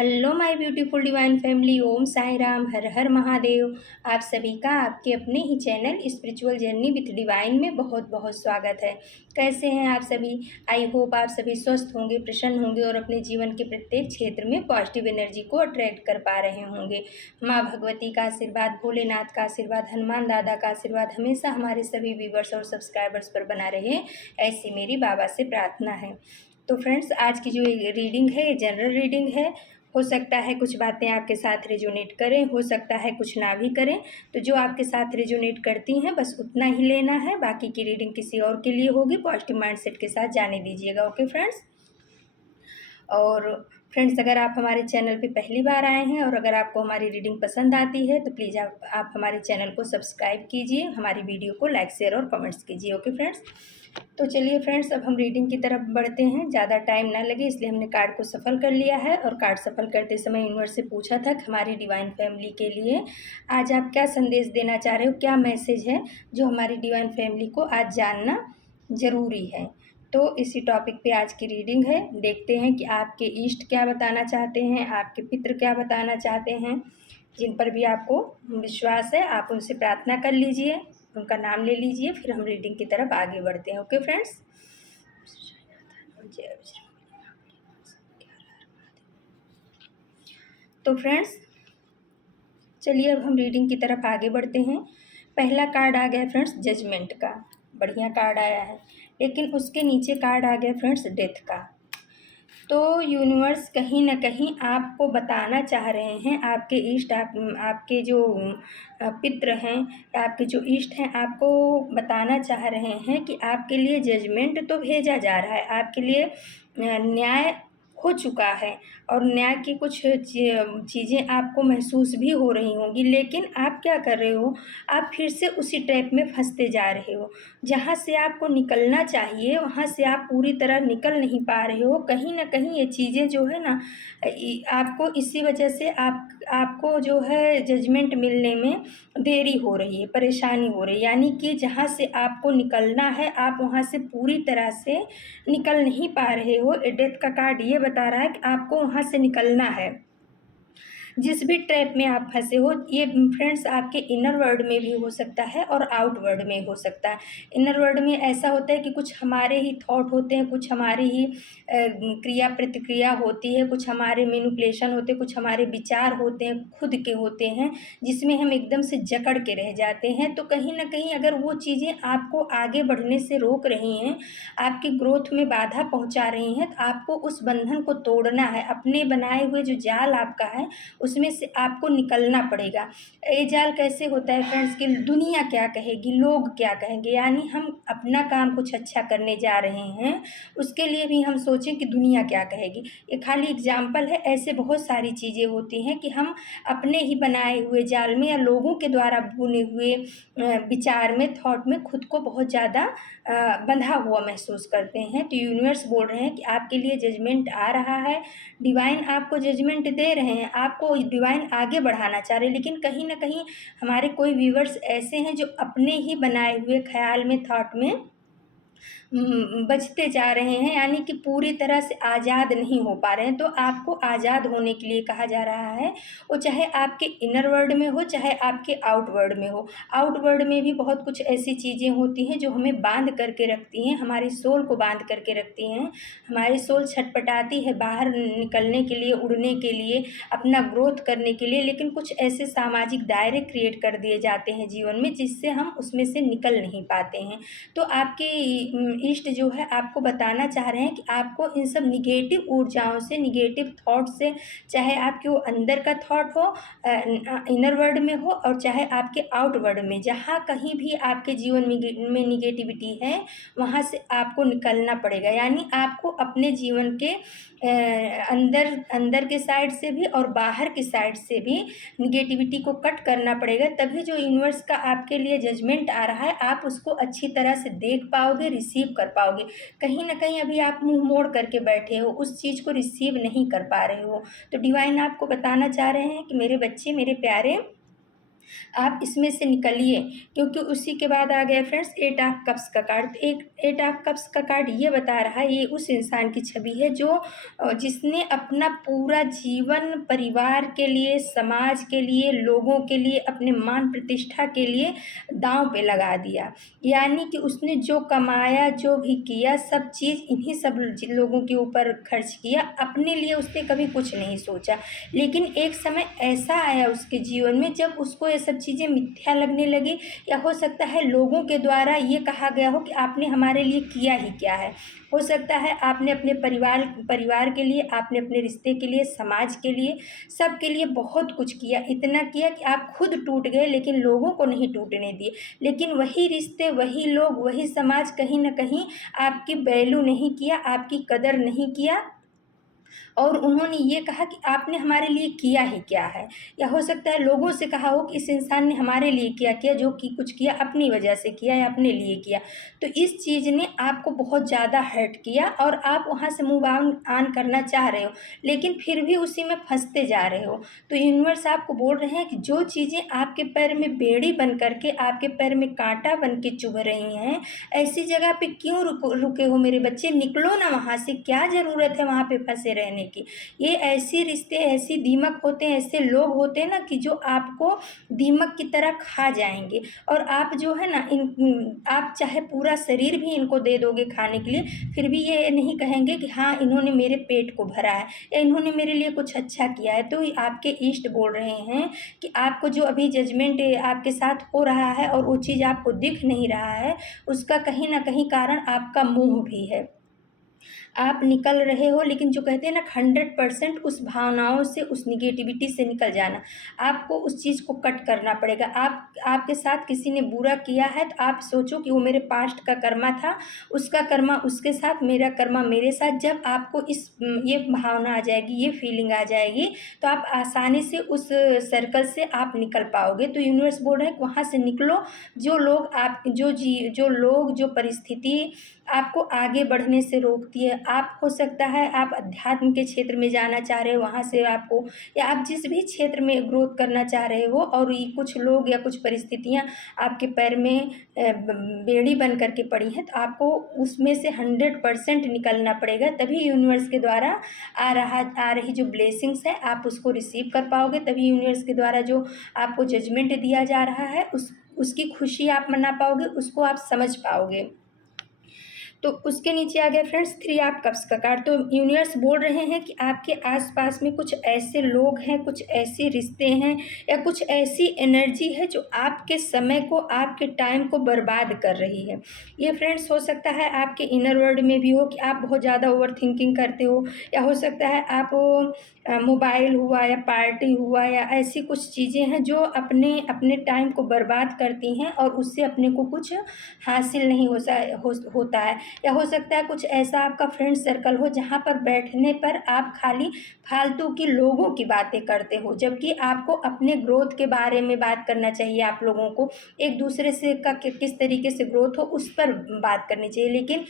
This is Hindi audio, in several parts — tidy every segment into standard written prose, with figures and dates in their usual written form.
Hello my beautiful divine family. Om Sai Ram, हर हर महादेव। आप सभी का आपके अपने ही channel spiritual journey with divine में बहुत बहुत स्वागत है। कैसे हैं आप सभी? आई होप आप सभी स्वस्थ होंगे, प्रसन्न होंगे और अपने जीवन के प्रत्येक क्षेत्र में पॉजिटिव एनर्जी को अट्रैक्ट कर पा रहे होंगे। माँ भगवती का आशीर्वाद, भोलेनाथ का आशीर्वाद, हनुमान दादा का आशीर्वाद हमेशा हमारे सभी व्यूवर्स और सब्सक्राइबर्स पर बना रहे, ऐसी मेरी बाबा से प्रार्थना है। तो फ्रेंड्स, आज की जो रीडिंग है ये जनरल रीडिंग है। हो सकता है कुछ बातें आपके साथ रेजोनेट करें, हो सकता है कुछ ना भी करें। तो जो आपके साथ रेजोनेट करती हैं बस उतना ही लेना है, बाकी की रीडिंग किसी और के लिए होगी। पॉजिटिव माइंडसेट के साथ जाने दीजिएगा। Okay friends. और फ्रेंड्स, अगर आप हमारे चैनल पे पहली बार आए हैं और अगर आपको हमारी रीडिंग पसंद आती है तो प्लीज़ आप हमारे चैनल को सब्सक्राइब कीजिए, हमारी वीडियो को लाइक शेयर और कमेंट्स कीजिए। Okay friends. तो चलिए फ्रेंड्स, अब हम रीडिंग की तरफ बढ़ते हैं। ज़्यादा टाइम ना लगे इसलिए हमने कार्ड को सफल कर लिया है। और कार्ड सफल करते समय यूनिवर्स से पूछा था कि हमारी डिवाइन फैमिली के लिए आज आप क्या संदेश देना चाह रहे हो, क्या मैसेज है जो हमारी डिवाइन फैमिली को आज जानना ज़रूरी है। तो इसी टॉपिक पे आज की रीडिंग है। देखते हैं कि आपके इष्ट क्या बताना चाहते हैं, आपके पितृ क्या बताना चाहते हैं। जिन पर भी आपको विश्वास है आप उनसे प्रार्थना कर लीजिए, उनका नाम ले लीजिए, फिर हम रीडिंग की तरफ आगे बढ़ते हैं। Okay friends. तो फ्रेंड्स, चलिए अब हम रीडिंग की तरफ आगे बढ़ते हैं। पहला कार्ड आ गया फ्रेंड्स जजमेंट का, बढ़िया कार्ड आया है। लेकिन उसके नीचे कार्ड आ गया फ्रेंड्स डेथ का। तो यूनिवर्स कहीं ना कहीं आपको बताना चाह रहे हैं, आपके इष्ट आपके जो पितृ हैं, आपके जो इष्ट हैं, आपको बताना चाह रहे हैं कि आपके लिए जजमेंट तो भेजा जा रहा है, आपके लिए न्याय हो चुका है और न्याय की कुछ चीज़ें आपको महसूस भी हो रही होंगी। लेकिन आप क्या कर रहे हो, आप फिर से उसी ट्रैप में फंसते जा रहे हो। जहाँ से आपको निकलना चाहिए वहाँ से आप पूरी तरह निकल नहीं पा रहे हो। कहीं ना कहीं ये चीज़ें जो है ना, आपको इसी वजह से आपको जो है जजमेंट मिलने में देरी हो रही है, परेशानी हो रही है। यानी कि जहाँ से आपको निकलना है आप वहाँ से पूरी तरह से निकल नहीं पा रहे हो। डेथ का कार्ड ये बता रहा है कि आपको वहाँ से निकलना है, जिस भी ट्रैप में आप फंसे हो। ये फ्रेंड्स आपके इनर वर्ल्ड में भी हो सकता है और आउट वर्ल्ड में हो सकता है। इनर वर्ल्ड में ऐसा होता है कि कुछ हमारे ही थॉट होते हैं, कुछ हमारी ही क्रिया प्रतिक्रिया होती है, कुछ हमारे मैनिपुलेशन होते हैं, कुछ हमारे विचार होते हैं, खुद के होते हैं, जिसमें हम एकदम से जकड़ के रह जाते हैं। तो कहीं ना कहीं अगर वो चीज़ें आपको आगे बढ़ने से रोक रही हैं, आपकी ग्रोथ में बाधा पहुंचा रही हैं, तो आपको उस बंधन को तोड़ना है। अपने बनाए हुए जो जाल आपका है उसमें से आपको निकलना पड़ेगा। ये जाल कैसे होता है फ्रेंड्स कि दुनिया क्या कहेगी, लोग क्या कहेंगे। यानी हम अपना काम कुछ अच्छा करने जा रहे हैं, उसके लिए भी हम सोचें कि दुनिया क्या कहेगी। ये खाली एग्जाम्पल है, ऐसे बहुत सारी चीज़ें होती हैं कि हम अपने ही बनाए हुए जाल में या लोगों के द्वारा बुने हुए विचार में, थॉट में खुद को बहुत ज़्यादा बंधा हुआ महसूस करते हैं। तो यूनिवर्स बोल रहे हैं कि आपके लिए जजमेंट आ रहा है, डिवाइन आपको जजमेंट दे रहे हैं, आपको डिवाइन आगे बढ़ाना चाह रहे हैं। लेकिन कहीं ना कहीं हमारे कोई व्यूवर्स ऐसे हैं जो अपने ही बनाए हुए ख्याल में, थॉट में बचते जा रहे हैं, यानी कि पूरी तरह से आज़ाद नहीं हो पा रहे हैं। तो आपको आज़ाद होने के लिए कहा जा रहा है, वो चाहे आपके इनर वर्ल्ड में हो चाहे आपके आउट वर्ल्ड में हो। आउट वर्ल्ड में भी बहुत कुछ ऐसी चीज़ें होती हैं जो हमें बांध करके रखती हैं, हमारी सोल को बांध करके रखती हैं। हमारी सोल छटपटाती है बाहर निकलने के लिए, उड़ने के लिए, अपना ग्रोथ करने के लिए। लेकिन कुछ ऐसे सामाजिक दायरे क्रिएट कर दिए जाते हैं जीवन में जिससे हम उसमें से निकल नहीं पाते हैं। तो आपके ईस्ट जो है आपको बताना चाह रहे हैं कि आपको इन सब निगेटिव ऊर्जाओं से, निगेटिव थॉट से, चाहे आपके वो अंदर का थॉट हो, इनर वर्ल्ड में हो, और चाहे आपके आउट वर्ल्ड में, जहाँ कहीं भी आपके जीवन में निगेटिविटी है वहाँ से आपको निकलना पड़ेगा। यानी आपको अपने जीवन के अंदर के साइड से भी और बाहर की साइड से भी निगेटिविटी को कट करना पड़ेगा। तभी जो यूनिवर्स का आपके लिए जजमेंट आ रहा है आप उसको अच्छी तरह से देख पाओगे, रिसीव कर पाओगे। कहीं ना कहीं अभी आप मुंह मोड़ करके बैठे हो, उस चीज़ को रिसीव नहीं कर पा रहे हो। तो डिवाइन आपको बताना चाह रहे हैं कि मेरे बच्चे, मेरे प्यारे, आप इसमें से निकलिए, क्योंकि उसी के बाद आ गया फ्रेंड्स एट ऑफ कप्स का कार्ड। एक एट ऑफ कप्स का कार्ड ये बता रहा है, ये उस इंसान की छवि है जो जिसने अपना पूरा जीवन परिवार के लिए, समाज के लिए, लोगों के लिए, अपने मान प्रतिष्ठा के लिए दांव पे लगा दिया। यानी कि उसने जो कमाया, जो भी किया, सब चीज़ इन्हीं सब लोगों के ऊपर खर्च किया, अपने लिए उसने कभी कुछ नहीं सोचा। लेकिन एक समय ऐसा आया उसके जीवन में जब उसको ये सब चीज़ें मिथ्या लगने लगी, या हो सकता है लोगों के द्वारा ये कहा गया हो कि आपने हमारे लिए किया ही क्या है। हो सकता है आपने अपने परिवार के लिए, आपने अपने रिश्ते के लिए, समाज के लिए, सब के लिए बहुत कुछ किया। इतना किया कि आप खुद टूट गए, लेकिन लोगों को नहीं टूटने दिए। लेकिन वही रिश्ते, वही लोग, वही समाज कहीं ना कहीं आपकी वैल्यू नहीं किया, आपकी कदर नहीं किया, और उन्होंने ये कहा कि आपने हमारे लिए किया ही क्या है। या हो सकता है लोगों से कहा हो कि इस इंसान ने हमारे लिए क्या किया, जो कि कुछ किया अपनी वजह से किया या अपने लिए किया। तो इस चीज़ ने आपको बहुत ज़्यादा हर्ट किया और आप वहाँ से मूव ऑन करना चाह रहे हो, लेकिन फिर भी उसी में फंसते जा रहे हो। तो यूनिवर्स आपको बोल रहे हैं कि जो चीज़ें आपके पैर में बेड़ी बन करके, आपके पैर में कांटा बन के चुभ रही हैं, ऐसी जगह पे क्यों रुके हो मेरे बच्चे? निकलो ना वहाँ से, क्या ज़रूरत है वहाँ पे फंसे रहने की। ये ऐसे रिश्ते, ऐसी दीमक होते हैं, ऐसे लोग होते हैं ना कि जो आपको दीमक की तरह खा जाएंगे, और आप जो है ना आप चाहे पूरा शरीर भी इनको दे दोगे खाने के लिए, फिर भी ये नहीं कहेंगे कि हाँ इन्होंने मेरे पेट को भरा है या इन्होंने मेरे लिए कुछ अच्छा किया है। तो आपके इष्ट बोल रहे हैं कि आपको जो अभी जजमेंट आपके साथ हो रहा है और वो चीज़ आपको दिख नहीं रहा है, उसका कहीं ना कहीं कारण आपका मोह भी है। आप निकल रहे हो, लेकिन जो कहते हैं ना 100% उस भावनाओं से, उस निगेटिविटी से निकल जाना। आपको उस चीज़ को कट करना पड़ेगा। आपके साथ किसी ने बुरा किया है तो आप सोचो कि वो मेरे पास्ट का कर्मा था, उसका कर्मा उसके साथ, मेरा कर्मा मेरे साथ। जब आपको ये भावना आ जाएगी, ये फीलिंग आ जाएगी, तो आप आसानी से उस सर्कल से आप निकल पाओगे। तो यूनिवर्स बोल रहे हैं कि वहाँ से निकलो। जो लोग, जो परिस्थिति आपको आगे बढ़ने से रोकती है, आप हो सकता है आप अध्यात्म के क्षेत्र में जाना चाह रहे हो, वहाँ से आपको, या आप जिस भी क्षेत्र में ग्रोथ करना चाह रहे हो, और ये कुछ लोग या कुछ परिस्थितियाँ आपके पैर में बेड़ी बन करके पड़ी हैं, तो आपको उसमें से 100% निकलना पड़ेगा। तभी यूनिवर्स के द्वारा आ रही जो ब्लेसिंग्स है आप उसको रिसीव कर पाओगे। तभी यूनिवर्स के द्वारा जो आपको जजमेंट दिया जा रहा है उसकी खुशी आप मना पाओगे, उसको आप समझ पाओगे। तो उसके नीचे आ गया फ्रेंड्स 3 ऑफ कप्स का कार्ड। तो यूनिवर्स बोल रहे हैं कि आपके आसपास में कुछ ऐसे लोग हैं, कुछ ऐसे रिश्ते हैं, या कुछ ऐसी एनर्जी है जो आपके समय को, आपके टाइम को बर्बाद कर रही है। ये फ्रेंड्स हो सकता है आपके इनर वर्ल्ड में भी हो कि आप बहुत ज़्यादा ओवर थिंकिंग करते हो, या हो सकता है आप मोबाइल हुआ या पार्टी हुआ या ऐसी कुछ चीज़ें हैं जो अपने टाइम को बर्बाद करती हैं और उससे अपने को कुछ हासिल नहीं होता है। या हो सकता है कुछ ऐसा आपका फ्रेंड सर्कल हो जहाँ पर बैठने पर आप खाली फालतू की लोगों की बातें करते हो, जबकि आपको अपने ग्रोथ के बारे में बात करना चाहिए। आप लोगों को एक दूसरे से किस तरीके से ग्रोथ हो उस पर बात करनी चाहिए। लेकिन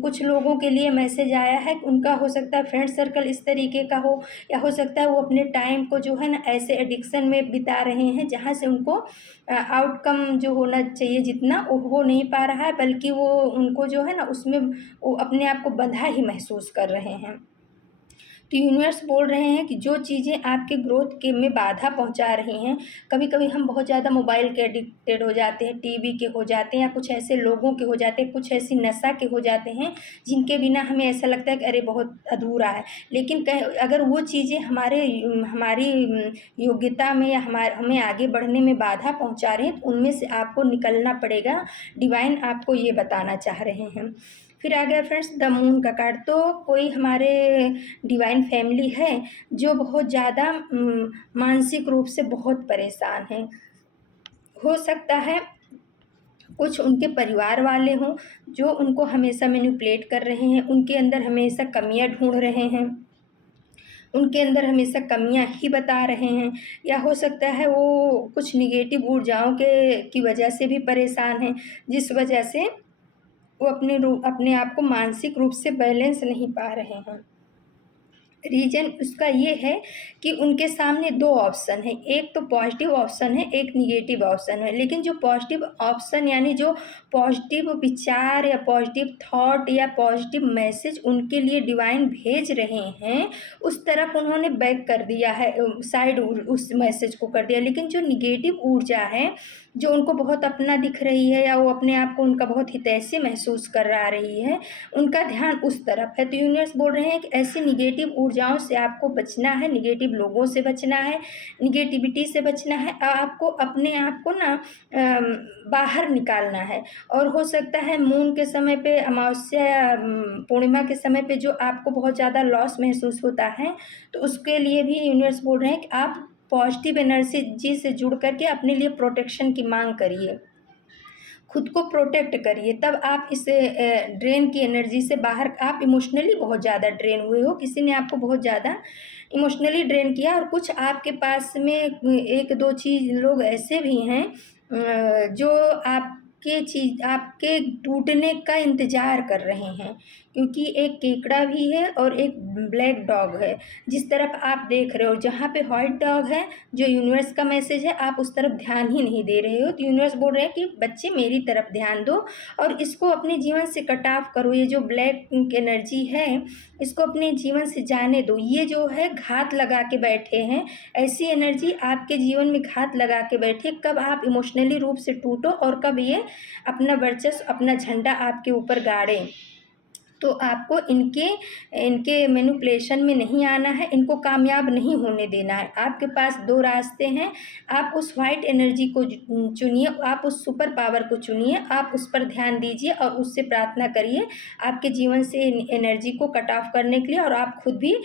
कुछ लोगों के लिए मैसेज आया है, उनका हो सकता है फ्रेंड सर्कल इस तरीके का हो, या हो सकता है वो अपने टाइम को जो है ना ऐसे एडिक्शन में बिता रहे हैं जहाँ से उनको आउटकम जो होना चाहिए जितना वो हो नहीं पा रहा है, बल्कि वो उनको जो है ना उसमें वो अपने आप को बंधा ही महसूस कर रहे हैं। तो यूनिवर्स बोल रहे हैं कि जो चीज़ें आपके ग्रोथ के में बाधा पहुंचा रही हैं, कभी कभी हम बहुत ज़्यादा मोबाइल के एडिक्टेड हो जाते हैं, टीवी के हो जाते हैं, या कुछ ऐसे लोगों के हो जाते हैं, कुछ ऐसी नशा के हो जाते हैं जिनके बिना हमें ऐसा लगता है कि अरे बहुत अधूरा है। लेकिन अगर वो चीज़ें हमारी योग्यता में या हमें आगे बढ़ने में बाधा पहुंचा रही हैं, तो उनमें से आपको निकलना पड़ेगा। डिवाइन आपको ये बताना चाह रहे हैं। फिर आ गया फ्रेंड्स द मून का कार्ड। तो कोई हमारे डिवाइन फैमिली है जो बहुत ज़्यादा मानसिक रूप से बहुत परेशान है। हो सकता है कुछ उनके परिवार वाले हों जो उनको हमेशा मैनिपुलेट कर रहे हैं, उनके अंदर हमेशा कमियां ढूंढ रहे हैं, उनके अंदर हमेशा कमियां ही बता रहे हैं। या हो सकता है वो कुछ निगेटिव ऊर्जाओं की वजह से भी परेशान हैं, जिस वजह से वो अपने आप को मानसिक रूप से बैलेंस नहीं पा रहे हैं। रीज़न उसका ये है कि उनके सामने दो ऑप्शन है, एक तो पॉजिटिव ऑप्शन है, एक निगेटिव ऑप्शन है। लेकिन जो पॉजिटिव ऑप्शन यानी जो पॉजिटिव विचार या पॉजिटिव थॉट या पॉजिटिव मैसेज उनके लिए डिवाइन भेज रहे हैं, उस तरफ उन्होंने बैक कर दिया है, साइड उस मैसेज को कर दिया। लेकिन जो निगेटिव ऊर्जा है, जो उनको बहुत अपना दिख रही है या वो अपने आप को उनका बहुत हितैषी महसूस करा रही है, उनका ध्यान उस तरफ है। तो यूनिवर्स बोल रहे हैं कि ऐसी निगेटिव ऊर्जाओं से आपको बचना है, निगेटिव लोगों से बचना है, निगेटिविटी से बचना है। आपको अपने आप को ना बाहर निकालना है। और हो सकता है मून के समय पे, अमावस्या या पूर्णिमा के समय पे जो आपको बहुत ज़्यादा लॉस महसूस होता है, तो उसके लिए भी यूनिवर्स बोल रहे हैं कि आप पॉजिटिव एनर्जी से जुड़ करके अपने लिए प्रोटेक्शन की मांग करिए, खुद को प्रोटेक्ट करिए। तब आप इस ड्रेन की एनर्जी से बाहर, आप इमोशनली बहुत ज़्यादा ड्रेन हुए हो, किसी ने आपको बहुत ज़्यादा इमोशनली ड्रेन किया। और कुछ आपके पास में एक दो चीज़ लोग ऐसे भी हैं जो आपके टूटने का इंतज़ार कर रहे हैं, क्योंकि एक केकड़ा भी है और एक ब्लैक डॉग है। जिस तरफ आप देख रहे हो, जहाँ पे व्हाइट डॉग है, जो यूनिवर्स का मैसेज है, आप उस तरफ ध्यान ही नहीं दे रहे हो। तो यूनिवर्स बोल रहे हैं कि बच्चे मेरी तरफ ध्यान दो और इसको अपने जीवन से कट ऑफ करो। ये जो ब्लैक एनर्जी है, इसको अपने जीवन से जाने दो। ये जो है घात लगा के बैठे हैं, ऐसी एनर्जी आपके जीवन में घात लगा के बैठे। कब आप इमोशनली रूप से टूटो और कब ये अपना वर्चस्व, अपना झंडा आपके ऊपर गाड़ें। तो आपको इनके इनके मैनिपुलेशन में नहीं आना है, इनको कामयाब नहीं होने देना है। आपके पास दो रास्ते हैं, आप उस वाइट एनर्जी को चुनिए, आप उस सुपर पावर को चुनिए, आप उस पर ध्यान दीजिए और उससे प्रार्थना करिए आपके जीवन से एनर्जी को कट ऑफ करने के लिए। और आप खुद भी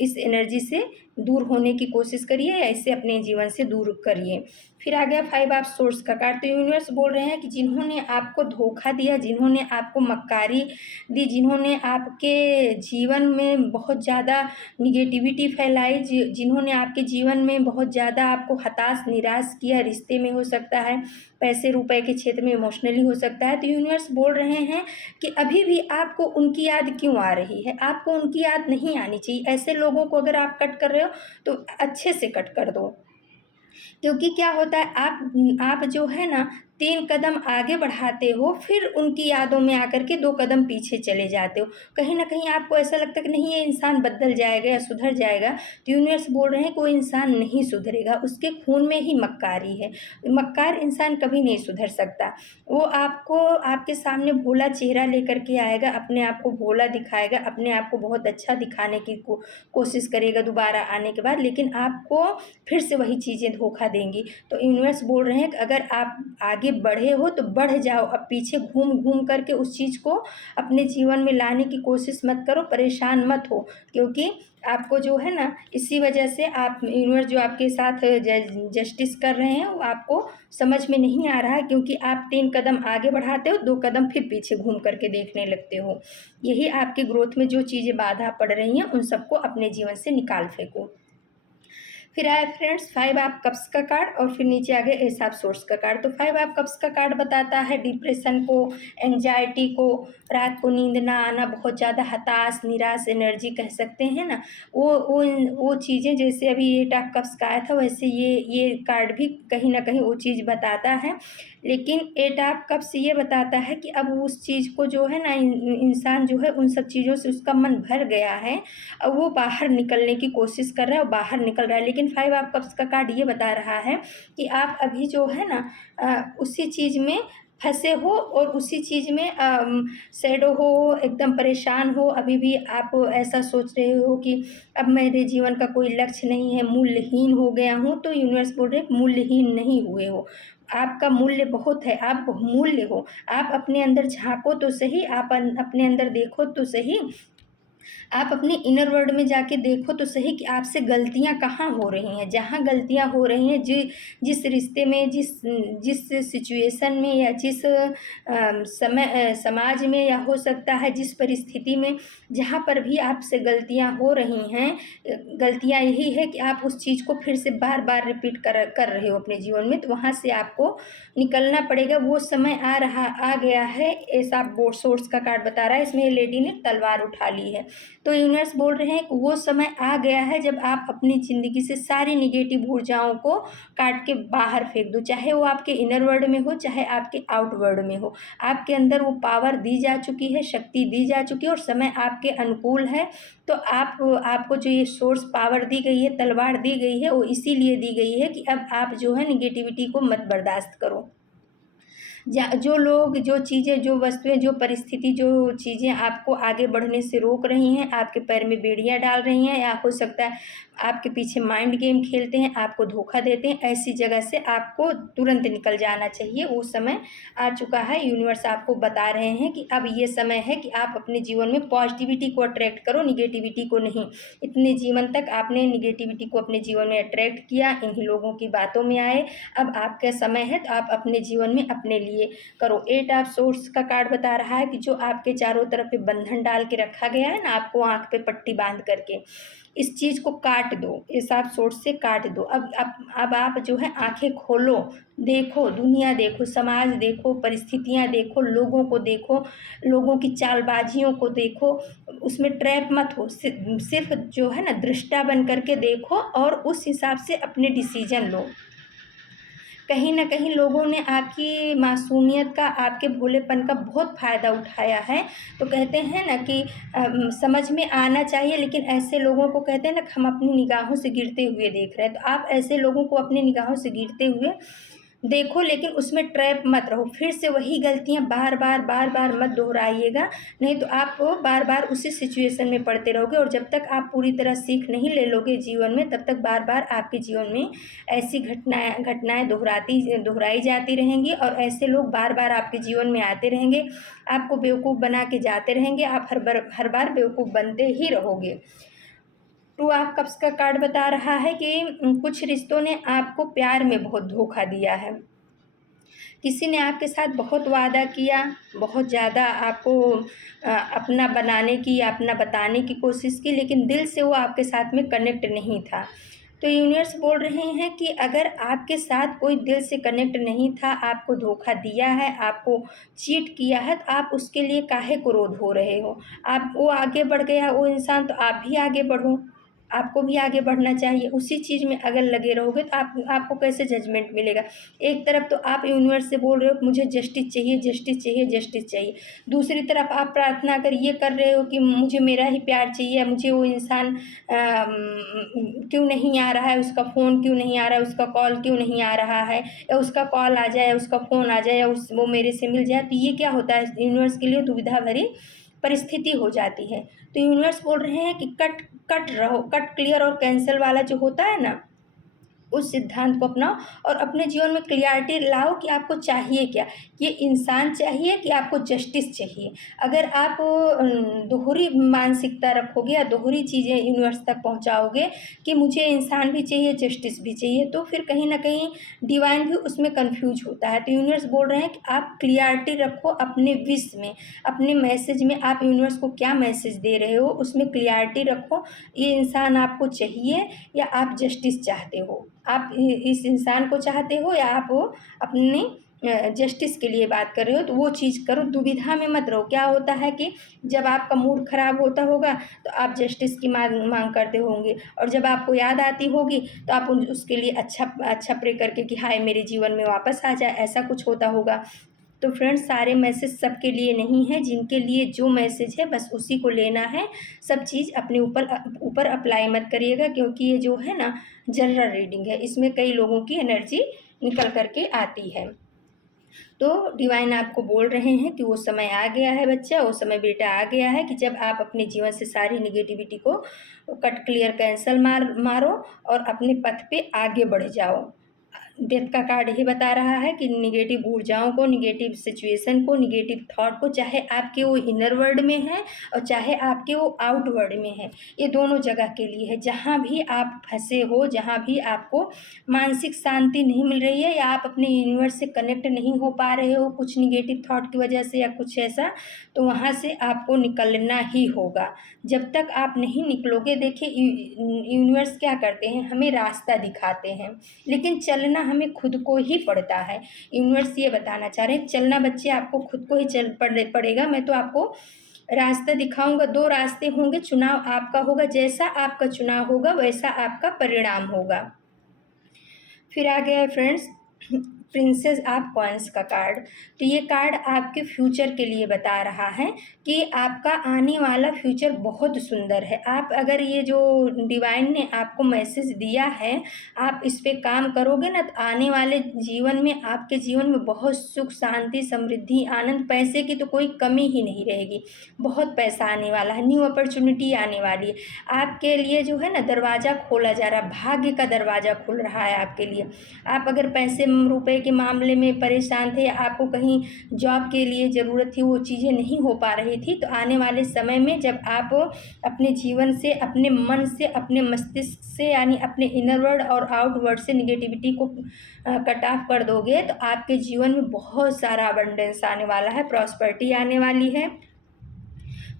इस एनर्जी से दूर होने की कोशिश करिए या इसे अपने जीवन से दूर करिए। फिर आ गया 5 ऑफ सोर्स का कार्ड। तो यूनिवर्स बोल रहे हैं कि जिन्होंने आपको धोखा दिया, जिन्होंने आपको मक्कारी दी, जिन्होंने आपके जीवन में बहुत ज़्यादा निगेटिविटी फैलाई, जिन्होंने आपके जीवन में बहुत ज़्यादा आपको हताश निराश किया, रिश्ते में हो सकता है, पैसे रुपए के क्षेत्र में इमोशनली हो सकता है। तो यूनिवर्स बोल रहे हैं कि अभी भी आपको उनकी याद क्यों आ रही है, आपको उनकी याद नहीं आनी चाहिए। ऐसे लोगों को अगर आप कट कर रहे हो तो अच्छे से कट कर दो, क्योंकि क्या होता है, आप जो है ना 3 कदम आगे बढ़ाते हो, फिर उनकी यादों में आकर के 2 कदम पीछे चले जाते हो। कहीं न कहीं आपको ऐसा लगता है कि नहीं, ये इंसान बदल जाएगा या सुधर जाएगा। तो यूनिवर्स बोल रहे हैं कोई इंसान नहीं सुधरेगा, उसके खून में ही मक्कारी है। मक्कार इंसान कभी नहीं सुधर सकता। वो आपको आपके सामने भोला चेहरा लेकर के आएगा, अपने आप को भोला दिखाएगा, अपने आप को बहुत अच्छा दिखाने की कोशिश करेगा दोबारा आने के बाद, लेकिन आपको फिर से वही चीज़ें धोखा देंगी। तो यूनिवर्स बोल रहे हैं कि अगर आप आगे बढ़े हो तो बढ़ जाओ, अब पीछे घूम घूम करके उस चीज़ को अपने जीवन में लाने की कोशिश मत करो, परेशान मत हो। क्योंकि आपको जो है ना, इसी वजह से आप, यूनिवर्स जो आपके साथ जस्टिस कर रहे हैं, वो आपको समझ में नहीं आ रहा है, क्योंकि आप 3 कदम आगे बढ़ाते हो, 2 कदम फिर पीछे घूम करके देखने लगते हो। यही आपके ग्रोथ में जो चीज़ें बाधा पड़ रही हैं, उन सबको अपने जीवन से निकाल फेंको। फिर आया फ्रेंड्स 5 ऑफ कप्स का कार्ड और फिर नीचे आ गया एस ऑफ सोर्स का कार्ड। तो 5 ऑफ कप्स का कार्ड बताता है डिप्रेशन को, एंजाइटी को, रात को नींद ना आना, बहुत ज़्यादा हताश निराश एनर्जी कह सकते हैं ना, वो चीज़ें। जैसे अभी 8 ऑफ कप्स का आया था, वैसे ये कार्ड भी कहीं ना कहीं वो चीज़ बताता है। लेकिन 8 ऑफ कप्स ये बताता है कि अब उस चीज़ को जो है ना, इंसान जो है उन सब चीज़ों से उसका मन भर गया है, अब वो बाहर निकलने की कोशिश कर रहा है और बाहर निकल रहा है। लेकिन 5 ऑफ कप्स का कार्ड ये बता रहा है कि आप अभी जो है ना उसी चीज़ में फंसे हो और उसी चीज़ में सैडो हो, एकदम परेशान हो। अभी भी आप ऐसा सोच रहे हो कि अब मेरे जीवन का कोई लक्ष्य नहीं है, मूल्यहीन हो गया हूँ। तो यूनिवर्स बोल रहे हैं मूल्यहीन नहीं हुए हो, आपका मूल्य बहुत है, आप बहुमूल्य हो। आप अपने अंदर झाँको तो सही, आप अपने अंदर देखो तो सही, आप अपने इनर वर्ल्ड में जाके देखो तो सही कि आपसे गलतियां कहाँ हो रही हैं। जहाँ गलतियां हो रही हैं, जिस रिश्ते में, जिस सिचुएशन में या जिस समाज में, या हो सकता है जिस परिस्थिति में, जहाँ पर भी आपसे गलतियां हो रही हैं, गलतियां यही है कि आप उस चीज़ को फिर से बार बार रिपीट कर रहे हो अपने जीवन में। तो वहाँ से आपको निकलना पड़ेगा। वो समय आ गया है। ऐसा सोर्स का कार्ड बता रहा है, इसमें लेडी ने तलवार उठा ली है। तो यूनिवर्स बोल रहे हैं कि वो समय आ गया है जब आप अपनी ज़िंदगी से सारी निगेटिव ऊर्जाओं को काट के बाहर फेंक दो, चाहे वो आपके इनर वर्ल्ड में हो, चाहे आपके आउट वर्ल्ड में हो। आपके अंदर वो पावर दी जा चुकी है, शक्ति दी जा चुकी है और समय आपके अनुकूल है। तो आपको जो ये सोर्स पावर दी गई है, तलवार दी गई है, वो इसीलिए दी गई है कि अब आप जो है निगेटिविटी को मत बर्दाश्त करो। जो लोग, जो चीज़ें, जो वस्तुएं, जो परिस्थिति, जो चीज़ें आपको आगे बढ़ने से रोक रही हैं, आपके पैर में बेड़ियां डाल रही हैं, या हो सकता है आपके पीछे माइंड गेम खेलते हैं, आपको धोखा देते हैं, ऐसी जगह से आपको तुरंत निकल जाना चाहिए। वो समय आ चुका है। यूनिवर्स आपको बता रहे हैं कि अब ये समय है कि आप अपने जीवन में पॉजिटिविटी को अट्रैक्ट करो, निगेटिविटी को नहीं। इतने जीवन तक आपने निगेटिविटी को अपने जीवन में अट्रैक्ट किया, इन्हीं लोगों की बातों में आए। अब आपका समय है तो आप अपने जीवन में अपने लिए करो। 8 ऑफ सोर्स का कार्ड बता रहा है कि जो आपके चारों तरफ पे बंधन डाल के रखा गया है ना, आपको आँख पे पट्टी बांध करके, इस चीज़ को काट दो, इस आप सोर्स से काट दो। अब आप जो है आंखें खोलो, देखो, दुनिया देखो, समाज देखो, परिस्थितियाँ देखो, लोगों को देखो, लोगों की चालबाजियों को देखो, उसमें ट्रैप मत हो। सिर्फ जो है ना दृष्टा बन करके देखो और उस हिसाब से अपने डिसीजन लो। कहीं न कहीं लोगों ने आपकी मासूमियत का, आपके भोलेपन का बहुत फ़ायदा उठाया है। तो कहते हैं ना कि समझ में आना चाहिए, लेकिन ऐसे लोगों को कहते हैं ना कि हम अपनी निगाहों से गिरते हुए देख रहे हैं। तो आप ऐसे लोगों को अपनी निगाहों से गिरते हुए देखो, लेकिन उसमें ट्रैप मत रहो। फिर से वही गलतियाँ बार-बार मत दोहराइएगा, नहीं तो आप बार-बार उसी सिचुएशन में पड़ते रहोगे। और जब तक आप पूरी तरह सीख नहीं ले लोगे जीवन में, तब तक बार-बार आपके जीवन में ऐसी घटनाएँ दोहराई जाती रहेंगी और ऐसे लोग बार-बार आपके जीवन में आते रहेंगे, आपको बेवकूफ़ बना के जाते रहेंगे। आप हर बार बेवकूफ़ बनते ही रहोगे। टू ऑफ कप्स का कार्ड बता रहा है कि कुछ रिश्तों ने आपको प्यार में बहुत धोखा दिया है। किसी ने आपके साथ बहुत वादा किया, बहुत ज़्यादा आपको अपना बनाने की या अपना बताने की कोशिश की, लेकिन दिल से वो आपके साथ में कनेक्ट नहीं था। तो यूनिवर्स बोल रहे हैं कि अगर आपके साथ कोई दिल से कनेक्ट नहीं था, आपको धोखा दिया है, आपको चीट किया है, तो आप उसके लिए काहे को रोध हो रहे हो? वो आगे बढ़ गया वो इंसान, तो आप भी आगे बढ़ो। आपको भी आगे बढ़ना चाहिए। उसी चीज़ में अगर लगे रहोगे तो आपको कैसे जजमेंट मिलेगा? एक तरफ तो आप यूनिवर्स से बोल रहे हो कि मुझे जस्टिस चाहिए, जस्टिस चाहिए, जस्टिस चाहिए। दूसरी तरफ आप प्रार्थना कर ये कर रहे हो कि मुझे मेरा ही प्यार चाहिए, मुझे वो इंसान क्यों नहीं आ रहा है, उसका फ़ोन क्यों नहीं आ रहा है, उसका कॉल क्यों नहीं आ रहा है, या उसका कॉल आ जाए, या उसका फ़ोन आ जाए, या वो मेरे से मिल जाए। तो ये क्या होता है, यूनिवर्स के लिए दुविधा भरी परिस्थिति हो जाती है। तो यूनिवर्स बोल रहे हैं कि कट रहो, कट क्लियर और कैंसल वाला जो होता है ना, उस सिद्धांत को अपनाओ और अपने जीवन में क्लियरिटी लाओ कि आपको चाहिए क्या। ये इंसान चाहिए कि आपको जस्टिस चाहिए। अगर आप दोहरी मानसिकता रखोगे या दोहरी चीज़ें यूनिवर्स तक पहुंचाओगे कि मुझे इंसान भी चाहिए, जस्टिस भी चाहिए, तो फिर कहीं ना कहीं डिवाइन भी उसमें कंफ्यूज होता है। तो यूनिवर्स बोल रहे हैं कि आप क्लियरिटी रखो अपने विश में, अपने मैसेज में। आप यूनिवर्स को क्या मैसेज दे रहे हो उसमें क्लियरिटी रखो। ये इंसान आपको चाहिए या आप जस्टिस चाहते हो, आप इस इंसान को चाहते हो या आप अपनी जस्टिस के लिए बात कर रहे हो, तो वो चीज़ करो। दुविधा में मत रहो। क्या होता है कि जब आपका मूड ख़राब होता होगा तो आप जस्टिस की मांग करते होंगे, और जब आपको याद आती होगी तो आप उसके लिए अच्छा प्रे करके कि हाय मेरे जीवन में वापस आ जाए, ऐसा कुछ होता होगा। तो फ्रेंड्स, सारे मैसेज सबके लिए नहीं है। जिनके लिए जो मैसेज है बस उसी को लेना है। सब चीज़ अपने ऊपर अप्लाई मत करिएगा, क्योंकि ये जो है ना जनरल रीडिंग है, इसमें कई लोगों की एनर्जी निकल करके आती है। तो डिवाइन आपको बोल रहे हैं कि वो समय आ गया है बच्चा, वो समय बेटा आ गया है कि जब आप अपने जीवन से सारी निगेटिविटी को कट क्लियर कैंसल मारो और अपने पथ पे आगे बढ़ जाओ। डेथ का कार्ड ही बता रहा है कि निगेटिव ऊर्जाओं को, निगेटिव सिचुएशन को, निगेटिव थॉट को, चाहे आपके वो इनर वर्ल्ड में है और चाहे आपके वो आउट वर्ल्ड में है, ये दोनों जगह के लिए है। जहाँ भी आप फंसे हो, जहाँ भी आपको मानसिक शांति नहीं मिल रही है या आप अपने यूनिवर्स से कनेक्ट नहीं हो पा रहे हो कुछ निगेटिव थॉट की वजह से या कुछ ऐसा, तो वहाँ से आपको निकलना ही होगा। जब तक आप नहीं निकलोगे, देखिए यूनिवर्स क्या करते हैं, हमें रास्ता दिखाते हैं, लेकिन चलना हमें खुद को ही पड़ता है। यूनिवर्स ये बताना चाह रहे हैं, चलना बच्चे आपको खुद को ही पड़ेगा। मैं तो आपको रास्ता दिखाऊंगा, 2 रास्ते होंगे, चुनाव आपका होगा, जैसा आपका चुनाव होगा वैसा आपका परिणाम होगा। फिर आ गया है फ्रेंड्स प्रिंसेस ऑफ कॉइन्स का कार्ड। तो ये कार्ड आपके फ्यूचर के लिए बता रहा है कि आपका आने वाला फ्यूचर बहुत सुंदर है। आप अगर ये जो डिवाइन ने आपको मैसेज दिया है, आप इस पे काम करोगे ना, तो आने वाले जीवन में आपके जीवन में बहुत सुख, शांति, समृद्धि, आनंद, पैसे की तो कोई कमी ही नहीं रहेगी। बहुत पैसा आने वाला है, न्यू अपॉर्चुनिटी आने वाली है आपके लिए। जो है ना, दरवाज़ा खोला जा रहा है, भाग्य का दरवाज़ा खुल रहा है आपके लिए। आप अगर पैसे रुपए के मामले में परेशान थे, आपको कहीं जॉब के लिए ज़रूरत थी, वो चीज़ें नहीं हो पा रही थी, तो आने वाले समय में जब आप अपने जीवन से, अपने मन से, अपने मस्तिष्क से, यानी अपने इनर वर्ल्ड और आउट वर्ल्ड से निगेटिविटी को कट ऑफ कर दोगे, तो आपके जीवन में बहुत सारा अबंडेंस आने वाला है, प्रॉस्पेरिटी आने वाली है,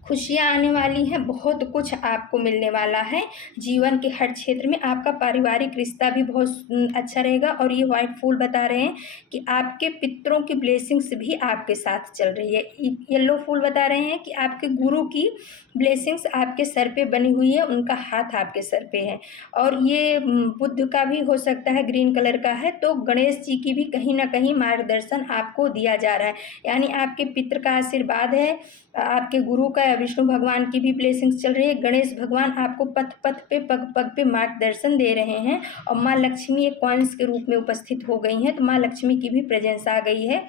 खुशियाँ आने वाली हैं, बहुत कुछ आपको मिलने वाला है। जीवन के हर क्षेत्र में आपका पारिवारिक रिश्ता भी बहुत अच्छा रहेगा। और ये वाइट फूल बता रहे हैं कि आपके पितरों की ब्लेसिंग्स भी आपके साथ चल रही है। येलो फूल बता रहे हैं कि आपके गुरु की ब्लेसिंग्स आपके सर पे बनी हुई है, उनका हाथ आपके सर पे है। और ये बुद्ध का भी हो सकता है, ग्रीन कलर का है, तो गणेश जी की भी कहीं ना कहीं मार्गदर्शन आपको दिया जा रहा है। यानी आपके पितर का आशीर्वाद है, आपके गुरु का, विष्णु भगवान की भी ब्लेसिंग्स चल रही है, गणेश भगवान आपको पथ पथ पे, पग पग पे मार्गदर्शन दे रहे हैं। और माँ लक्ष्मी एक कॉइन्स के रूप में उपस्थित हो गई हैं, तो माँ लक्ष्मी की भी प्रेजेंस आ गई है।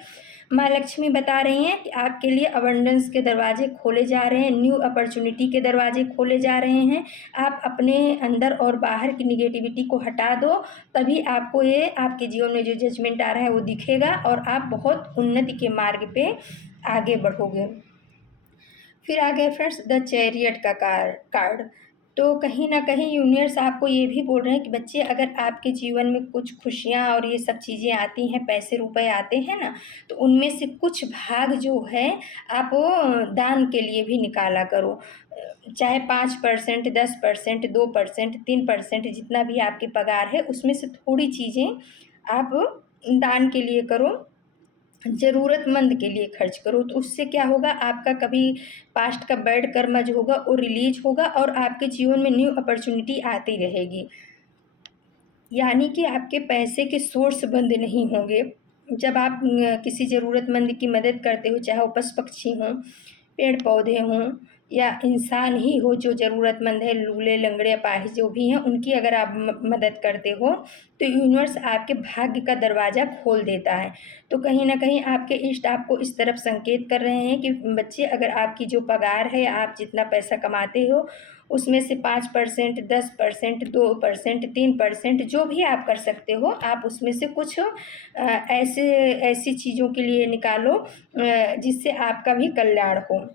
माँ लक्ष्मी बता रही हैं कि आपके लिए अबंडेंस के दरवाजे खोले जा रहे हैं, न्यू अपॉर्चुनिटी के दरवाजे खोले जा रहे हैं। आप अपने अंदर और बाहर की निगेटिविटी को हटा दो, तभी आपको ये आपके जीवन में जो जजमेंट आ रहा है वो दिखेगा और आप बहुत उन्नति के मार्ग पे आगे बढ़ोगे। फिर आ गया फ्रेंड्स द चैरियट का कार्ड। तो कहीं ना कहीं यूनिवर्स आपको ये भी बोल रहे हैं कि बच्चे, अगर आपके जीवन में कुछ खुशियाँ और ये सब चीज़ें आती हैं, पैसे रुपए आते हैं ना, तो उनमें से कुछ भाग जो है आप वो दान के लिए भी निकाला करो। चाहे 5%, 10%, 2%, 3%, जितना भी आपकी पगार है उसमें से थोड़ी चीज़ें आप दान के लिए करो, ज़रूरतमंद के लिए खर्च करो। तो उससे क्या होगा, आपका कभी पास्ट का बैड कर्म जो होगा वो रिलीज होगा और आपके जीवन में न्यू अपॉर्चुनिटी आती रहेगी। यानी कि आपके पैसे के सोर्स बंद नहीं होंगे। जब आप किसी ज़रूरतमंद की मदद करते हो, चाहे वो पशु पक्षी हों, पेड़ पौधे हों, या इंसान ही हो जो ज़रूरतमंद है, लूले लंगड़े अपाहिज जो भी हैं, उनकी अगर आप मदद करते हो, तो यूनिवर्स आपके भाग्य का दरवाज़ा खोल देता है। तो कहीं ना कहीं आपके इष्ट आपको इस तरफ संकेत कर रहे हैं कि बच्चे, अगर आपकी जो पगार है, आप जितना पैसा कमाते हो, उसमें से 5%, 10%, 2%, 3%, जो भी आप कर सकते हो, आप उसमें से कुछ ऐसी चीज़ों के लिए निकालो जिससे आपका भी कल्याण हो।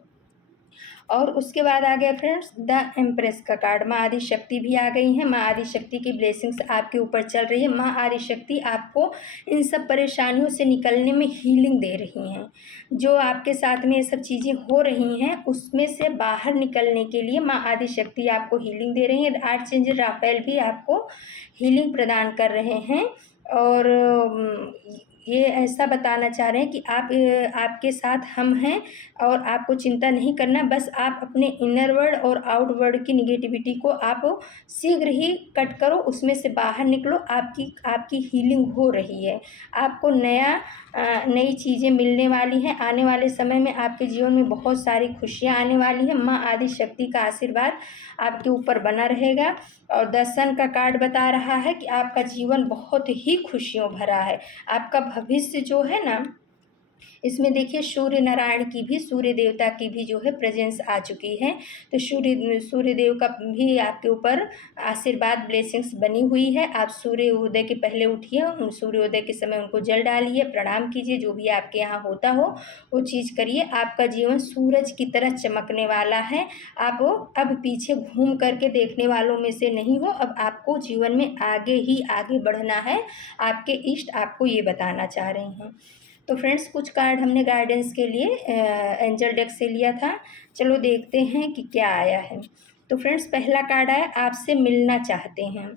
और उसके बाद आ गया फ्रेंड्स द एम्प्रेस का कार्ड। माँ आदि शक्ति भी आ गई हैं। माँ आदि शक्ति की ब्लेसिंग्स आपके ऊपर चल रही है। माँ आदि शक्ति आपको इन सब परेशानियों से निकलने में हीलिंग दे रही हैं। जो आपके साथ में ये सब चीज़ें हो रही हैं, उसमें से बाहर निकलने के लिए माँ आदि शक्ति आपको हीलिंग दे रही है। आर्चएंजल राफेल भी आपको हीलिंग प्रदान कर रहे हैं। और ये ऐसा बताना चाह रहे हैं कि आपके साथ हम हैं और आपको चिंता नहीं करना। बस आप अपने इनर वर्ल्ड और आउट वर्ल्ड की निगेटिविटी को आप शीघ्र ही कट करो, उसमें से बाहर निकलो। आपकी हीलिंग हो रही है। आपको नई चीज़ें मिलने वाली हैं। आने वाले समय में आपके जीवन में बहुत सारी खुशियाँ आने वाली हैं। माँ आदि शक्ति का आशीर्वाद आपके ऊपर बना रहेगा। और द सन का कार्ड बता रहा है कि आपका जीवन बहुत ही खुशियों भरा है। आपका भविष्य जो है ना, इसमें देखिए सूर्य नारायण की भी, सूर्य देवता की भी जो है प्रेजेंस आ चुकी है। तो सूर्य देव का भी आपके ऊपर आशीर्वाद, ब्लेसिंग्स बनी हुई है। आप सूर्य उदय के पहले उठिए, सूर्योदय के समय उनको जल डालिए, प्रणाम कीजिए, जो भी आपके यहाँ होता हो वो चीज़ करिए। आपका जीवन सूरज की तरह चमकने वाला है। आप अब पीछे घूम करके देखने वालों में से नहीं हो। अब आपको जीवन में आगे ही आगे बढ़ना है। आपके इष्ट आपको ये बताना चाह रहे हैं। तो फ्रेंड्स, कुछ कार्ड हमने गाइडेंस के लिए एंजल डेक से लिया था। चलो देखते हैं कि क्या आया है। तो फ्रेंड्स, पहला कार्ड आया, आपसे मिलना चाहते हैं।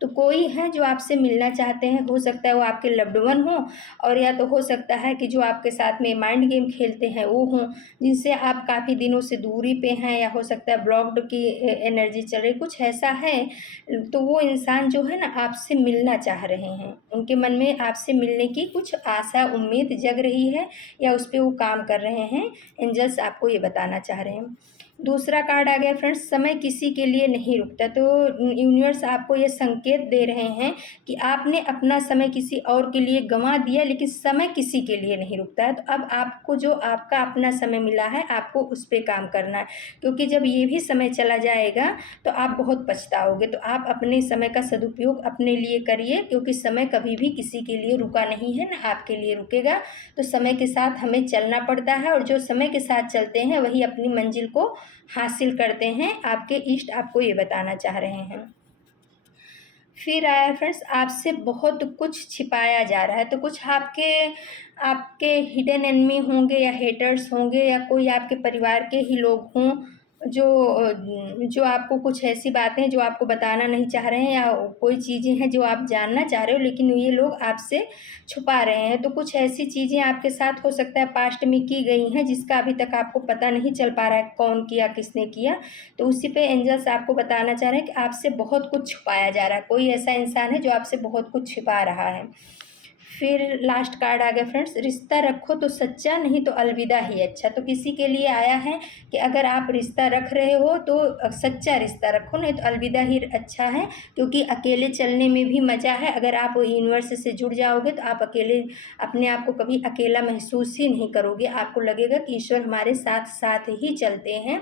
तो कोई है जो आपसे मिलना चाहते हैं, हो सकता है वो आपके लव्ड वन हो, और या तो हो सकता है कि जो आपके साथ में माइंड गेम खेलते हैं वो हों, जिनसे आप काफ़ी दिनों से दूरी पे हैं, या हो सकता है ब्लॉक्ड की एनर्जी चल रही, कुछ ऐसा है। तो वो इंसान जो है ना आपसे मिलना चाह रहे हैं, उनके मन में आपसे मिलने की कुछ आशा उम्मीद जग रही है, या उस पर वो काम कर रहे हैं। एंजल्स आपको ये बताना चाह रहे हैं। दूसरा कार्ड आ गया फ्रेंड्स, समय किसी के लिए नहीं रुकता। तो यूनिवर्स आपको ये संकेत दे रहे हैं कि आपने अपना समय किसी और के लिए गंवा दिया, लेकिन समय किसी के लिए नहीं रुकता है। तो अब आपको जो आपका अपना समय मिला है, आपको उस पर काम करना है, क्योंकि जब ये भी समय चला जाएगा तो आप बहुत पछताओगे। तो आप अपने समय का सदुपयोग अपने लिए करिए, क्योंकि समय कभी भी किसी के लिए रुका नहीं है, ना आपके लिए रुकेगा। तो समय के साथ हमें चलना पड़ता है, और जो समय के साथ चलते हैं वही अपनी मंजिल को हासिल करते हैं। आपके इष्ट आपको ये बताना चाह रहे हैं। फिर आया फ्रेंड्स, आपसे बहुत कुछ छिपाया जा रहा है। तो कुछ आपके आपके हिडन एनिमी होंगे, या हेटर्स होंगे, या कोई आपके परिवार के ही लोग हों जो जो आपको कुछ ऐसी बातें जो आपको बताना नहीं चाह रहे हैं, या कोई चीज़ें हैं जो आप जानना चाह रहे हो लेकिन ये लोग आपसे छुपा रहे हैं। तो कुछ ऐसी चीज़ें आपके साथ हो सकता है पास्ट में की गई हैं, जिसका अभी तक आपको पता नहीं चल पा रहा है कौन किया, किसने किया। तो उसी पे एंजल्स आपको बताना चाह रहे हैं कि आपसे बहुत कुछ छुपाया जा रहा है। कोई ऐसा इंसान है जो आपसे बहुत कुछ छिपा रहा है। फिर लास्ट कार्ड आ गया फ्रेंड्स, रिश्ता रखो तो सच्चा, नहीं तो अलविदा ही अच्छा। तो किसी के लिए आया है कि अगर आप रिश्ता रख रहे हो तो सच्चा रिश्ता रखो, नहीं तो अलविदा ही अच्छा है, क्योंकि अकेले चलने में भी मज़ा है। अगर आप यूनिवर्स से जुड़ जाओगे तो आप अकेले अपने आप को कभी अकेला महसूस ही नहीं करोगे। आपको लगेगा कि ईश्वर हमारे साथ साथ ही चलते हैं,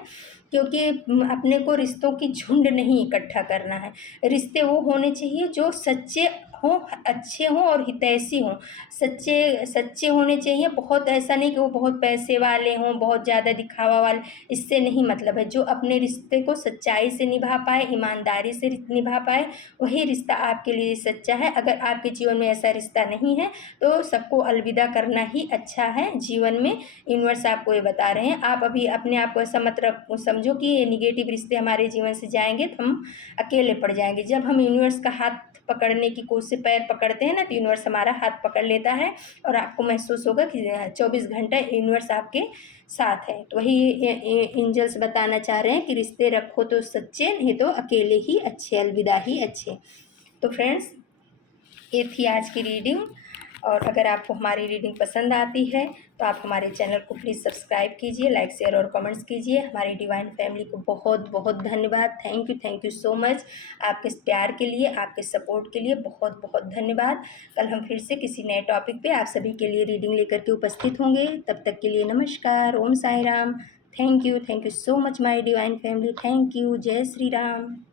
क्योंकि अपने को रिश्तों की झुंड नहीं इकट्ठा करना है। रिश्ते वो होने चाहिए जो सच्चे हों, अच्छे हों और हितैषी हों। सच्चे सच्चे होने चाहिए, बहुत ऐसा नहीं कि वो बहुत पैसे वाले हों, बहुत ज़्यादा दिखावा वाले, इससे नहीं मतलब है। जो अपने रिश्ते को सच्चाई से निभा पाए, ईमानदारी से निभा पाए, वही रिश्ता आपके लिए सच्चा है। अगर आपके जीवन में ऐसा रिश्ता नहीं है तो सबको अलविदा करना ही अच्छा है जीवन में। यूनिवर्स आपको ये बता रहे हैं। आप अभी अपने आप को ऐसा मत समझो कि ये निगेटिव रिश्ते हमारे जीवन से जाएंगे तो हम अकेले पड़ जाएंगे। जब हम यूनिवर्स का हाथ पकड़ने की कोशिश, पैर पकड़ते हैं ना, तो यूनिवर्स हमारा हाथ पकड़ लेता है, और आपको महसूस होगा कि 24 घंटे यूनिवर्स आपके साथ है। तो वही एंजल्स बताना चाह रहे हैं कि रिश्ते रखो तो सच्चे, नहीं तो अकेले ही अच्छे, अलविदा ही अच्छे। तो फ्रेंड्स, ये थी आज की रीडिंग, और अगर आपको हमारी रीडिंग पसंद आती है तो आप हमारे चैनल को प्लीज़ सब्सक्राइब कीजिए, लाइक शेयर और कमेंट्स कीजिए। हमारी डिवाइन फैमिली को बहुत बहुत धन्यवाद। Thank you so much. आपके प्यार के लिए, आपके सपोर्ट के लिए बहुत बहुत धन्यवाद। कल हम फिर से किसी नए टॉपिक पे आप सभी के लिए रीडिंग लेकर के उपस्थित होंगे। तब तक के लिए नमस्कार, Om Sai Ram. Thank you so much my divine family. Thank you. जय श्री राम।